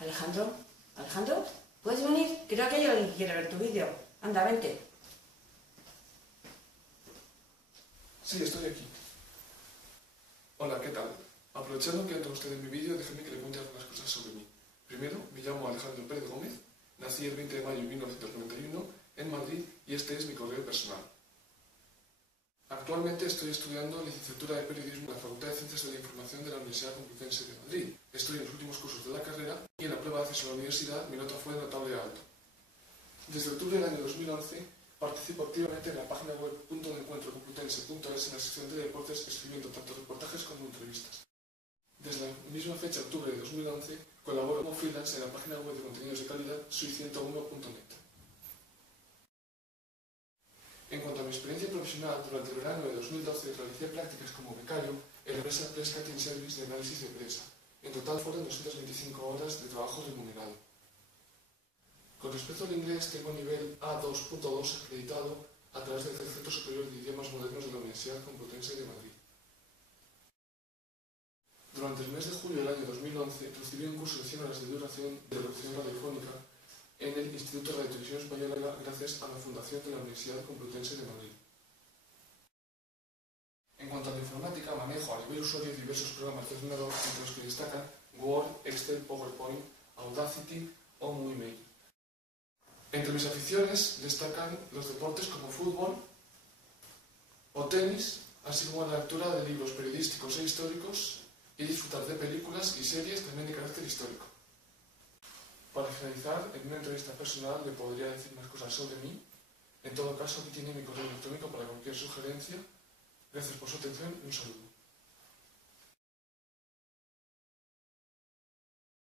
Alejandro, Alejandro, ¿puedes venir? Creo que hay alguien que quiere ver tu vídeo. Anda, vente. Sí, estoy aquí. Hola, ¿qué tal? Aprovechando que entra usted en mi vídeo, déjeme que le cuente algunas cosas sobre mí. Primero, me llamo Alejandro Pérez Gómez, nací el 20 de mayo de 1991 en Madrid y este es mi correo personal. Actualmente estoy estudiando licenciatura de Periodismo en la Facultad de Ciencias de la Información de la Universidad Complutense de Madrid. Estoy en los últimos cursos de la carrera y en la prueba de acceso a la universidad mi nota fue notable alto. Desde octubre del año 2011 participo activamente en la página web puntodencuentrocomplutense.es en la sección de deportes, escribiendo tanto reportajes como entrevistas. Desde la misma fecha, octubre de 2011, colaboro como freelance en la página web de contenidos de calidad sui101.net. En cuanto a mi experiencia profesional, durante el verano de 2012 realicé prácticas como becario en la empresa Press Cutting Service de análisis de prensa. En total fueron 225 horas de trabajo remunerado. Con respecto al inglés, tengo nivel A2.2 acreditado a través del Centro Superior de Idiomas Modernos de la Universidad Complutense de Madrid. Durante el mes de julio del año 2011 recibí un curso de 100 horas de duración de locución radiofónica en el Instituto de Radiotelevisión Española gracias a la Fundación de la Universidad Complutense de Madrid. En cuanto a la informática, manejo a nivel usuario diversos programas de ordenador, entre los que destacan Word, Excel, PowerPoint, Audacity o MovieMaker. Entre mis aficiones destacan los deportes como fútbol o tenis, así como la lectura de libros periodísticos e históricos y disfrutar de películas y series también de carácter histórico. Para finalizar, en una entrevista personal le podría decir más cosas sobre mí. En todo caso, aquí tiene mi correo electrónico para cualquier sugerencia. Gracias por su atención y un saludo.